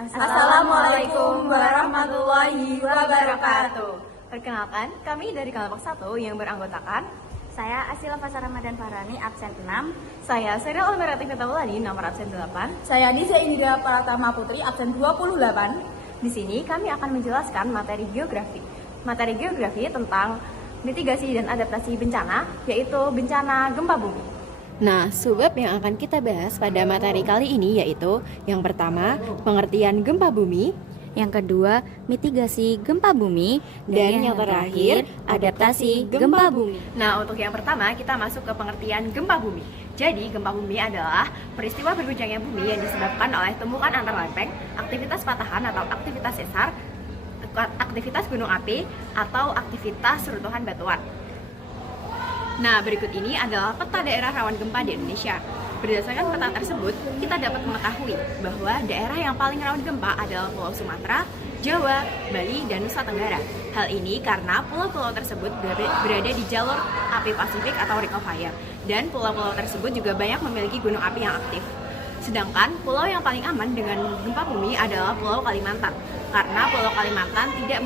Assalamualaikum warahmatullahi wabarakatuh. Perkenalkan, kami dari kelompok 1 yang beranggotakan Saya Asila Fasar Ramadan Farani, absen 6. saya Serial Almerati Fitawulani, nomor absen 8. Saya Nisa Indira Pratama Putri, absen 28. Di sini kami akan menjelaskan materi geografi. Materi geografi tentang mitigasi dan adaptasi bencana, yaitu bencana gempa bumi. Nah, subbab yang akan kita bahas pada materi kali ini yaitu yang pertama, pengertian gempa bumi, Yang kedua, mitigasi gempa bumi. dan yang terakhir, adaptasi gempa bumi. Nah, untuk yang pertama kita masuk ke pengertian gempa bumi. Jadi, gempa bumi adalah peristiwa berguncangnya bumi yang disebabkan oleh tumbukan antar lempeng, aktivitas patahan atau aktivitas sesar, aktivitas gunung api, atau aktivitas runtuhan batuan. Nah, berikut ini adalah peta daerah rawan gempa di Indonesia. Berdasarkan peta tersebut, kita dapat mengetahui bahwa daerah yang paling rawan gempa adalah Pulau Sumatera, Jawa, Bali, dan Nusa Tenggara. Hal ini karena pulau-pulau tersebut berada di jalur api Pasifik atau Ring of Fire, dan pulau-pulau tersebut juga banyak memiliki gunung api yang aktif. Sedangkan pulau yang paling aman dengan gempa bumi adalah Pulau Kalimantan, karena Pulau Kalimantan tidak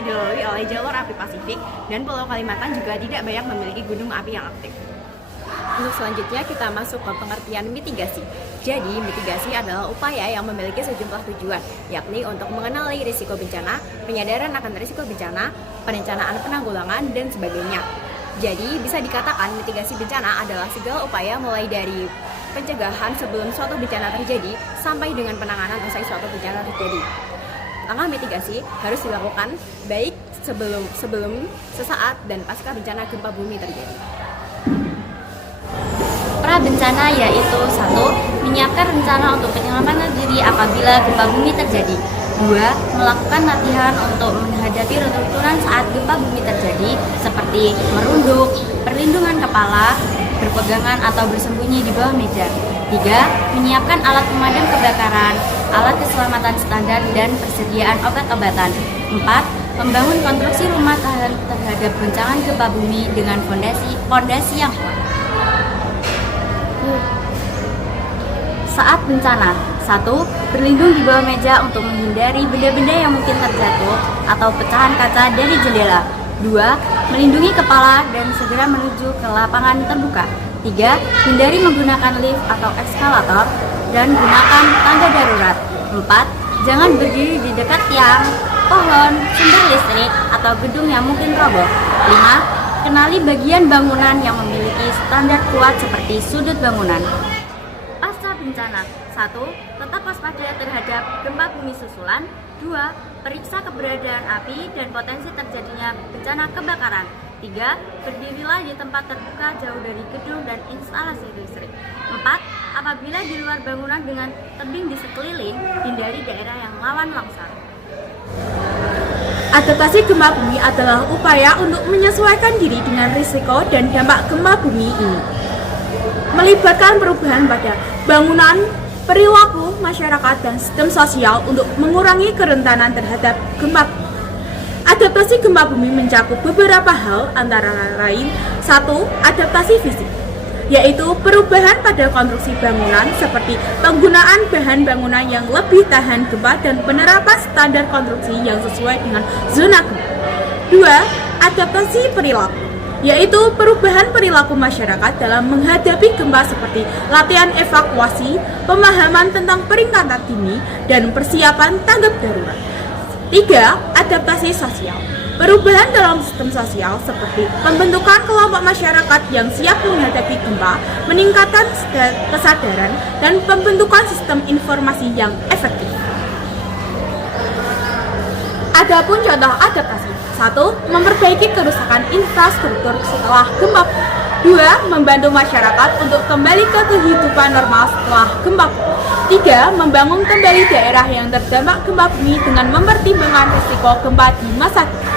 dilalui oleh jalur api Pasifik, dan Pulau Kalimantan juga tidak banyak memiliki gunung api yang aktif. Untuk selanjutnya kita masuk ke pengertian mitigasi. Jadi, mitigasi adalah upaya yang memiliki sejumlah tujuan, yakni untuk mengenali risiko bencana, penyadaran akan risiko bencana, perencanaan penanggulangan, dan sebagainya. Jadi, bisa dikatakan mitigasi bencana adalah segala upaya mulai dari pencegahan sebelum suatu bencana terjadi sampai dengan penanganan usai suatu bencana terjadi. Langkah mitigasi harus dilakukan baik sebelum, sesaat, dan pasca bencana gempa bumi terjadi. Pra-bencana yaitu 1. Menyiapkan rencana untuk penyelamatan diri apabila gempa bumi terjadi. 2. Melakukan latihan untuk menghadapi runtuhan saat gempa bumi terjadi, seperti merunduk, perlindungan kepala, berpegangan atau bersembunyi di bawah meja. 3. Menyiapkan alat pemadam kebakaran, alat keselamatan standar, dan persediaan obat-obatan. 4. Membangun konstruksi rumah tahan terhadap goncangan gempa bumi dengan fondasi yang kuat. Saat bencana, 1. Berlindung di bawah meja untuk menghindari benda-benda yang mungkin terjatuh atau pecahan kaca dari jendela. 2. Melindungi kepala dan segera menuju ke lapangan terbuka. 3. Hindari menggunakan lift atau eskalator dan gunakan tangga darurat. 4. Jangan berdiri di dekat tiang, pohon, sumber listrik, atau gedung yang mungkin roboh. 5. Kenali bagian bangunan yang memiliki standar kuat seperti sudut bangunan. Pasca bencana, 1. Tetap waspada terhadap gempa bumi susulan. 2. Periksa keberadaan api dan potensi terjadinya bencana kebakaran. 3. Berdirilah di tempat terbuka jauh dari gedung dan instalasi listrik. 4. Apabila di luar bangunan dengan tebing di sekeliling, hindari daerah yang rawan longsor. Adaptasi gempa bumi adalah upaya untuk menyesuaikan diri dengan risiko dan dampak gempa bumi ini. Melibatkan perubahan pada bangunan, perilaku masyarakat, dan sistem sosial untuk mengurangi kerentanan terhadap gempa. Adaptasi gempa bumi mencakup beberapa hal, antara lain 1. Adaptasi fisik, yaitu perubahan pada konstruksi bangunan seperti penggunaan bahan bangunan yang lebih tahan gempa dan penerapan standar konstruksi yang sesuai dengan zona gempa. 2. Adaptasi perilaku, yaitu perubahan perilaku masyarakat dalam menghadapi gempa seperti latihan evakuasi, pemahaman tentang peringatan dini, dan persiapan tanggap darurat. 3. Adaptasi sosial, perubahan dalam sistem sosial seperti pembentukan kelompok masyarakat yang siap menghadapi gempa, meningkatkan kesadaran, dan pembentukan sistem informasi yang efektif. Adapun contoh adaptasi: 1. Memperbaiki kerusakan infrastruktur setelah gempa. 2. Membantu masyarakat untuk kembali ke kehidupan normal setelah gempa. 3. Membangun kembali daerah yang terdampak gempa bumi dengan mempertimbangkan risiko gempa di masa depan.